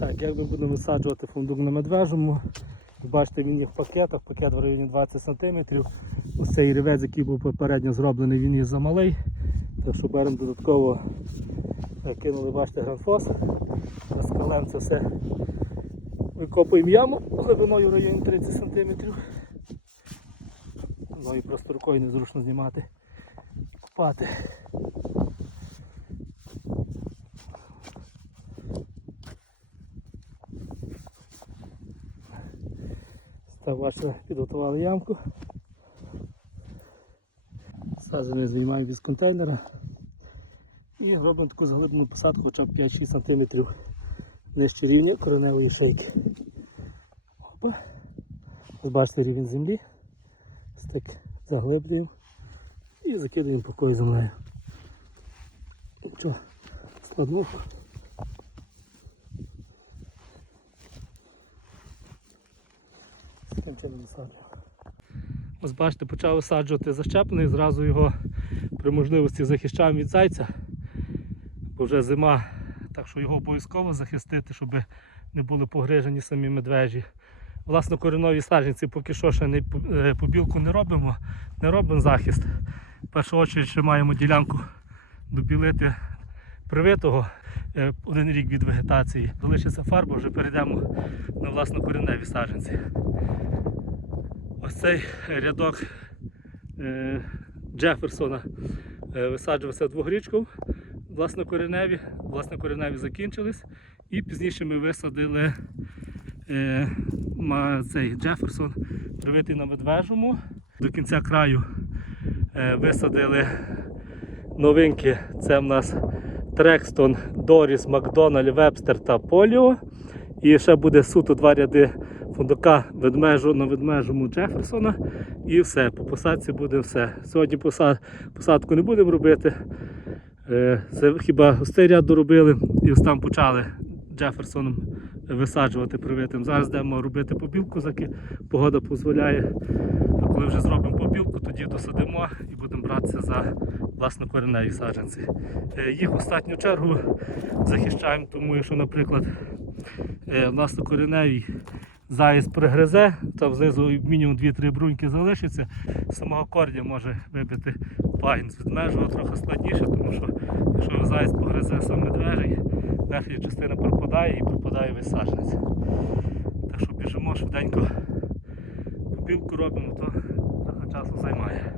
Так, як ми будемо висаджувати фундук на медвежому. Бачите, він є в пакетах, пакет в районі 20 см. Ось цей рівець, який був попередньо зроблений, він є замалий. Так що беремо додатково, кинули, бачите, гранфос. Розкалем це все. Викопуємо яму глибиною в районі 30 см. Ну і просто рукою незручно знімати купати. Так, бачите, підготували ямку. Саджанець знімаємо без контейнера. І робимо таку заглиблену посадку хоча б 5-6 см нижче рівня кореневої шейки. Опа. Бачите рівень землі. Ось заглиблюємо і закидаємо покою землею. Нічого складного. Таким чином висаджуємо. Ось бачите, почав висаджувати защеплений, зразу його при можливості захищаємо від зайця, бо вже зима, так що його обов'язково захистити, щоб не були погрижені самі медвежі. Власне, коренові саджанці поки що ще не е, побілку не робимо, не робимо захист. В першу чергу ще маємо ділянку добілити привитого е, один рік від вегетації. Залишиться фарба, вже перейдемо на власно кореневі саджанці. Ось цей рядок е, Джеферсона е, висаджувався двогрічком, власнокореневі, власнокореневі закінчились. І пізніше ми висадили е, цей Джеферсон, привитий на медвежому. До кінця краю е, висадили новинки. Це в нас Трекстон, Доріс, Макдоналд, Вебстер та Поліо. І ще буде суто два ряди фундука ведмежу на ведмежому Джеферсона. І все, по посадці буде все. Сьогодні поса- посадку не будемо робити. Е, Це хіба цей ряд доробили і ось там почали Джеферсоном висаджувати привитим. Зараз йдемо робити побілку, заки погода дозволяє. А коли вже зробимо побілку, тоді досадимо і будемо братися за власнокореневі саджанці. Е, Їх в останню чергу захищаємо, тому якщо, наприклад, е, власнокореневий заїзд пригризе, то знизу мінімум 2-3 бруньки залишиться, самого кордя може вибити пагін з ведмежого трохи складніше, тому що якщо заїзд погризе сам медвежий, верхня частина пропадає і пропадає весь. Так що біжимо швиденько попілку робимо, то трохи часу займає.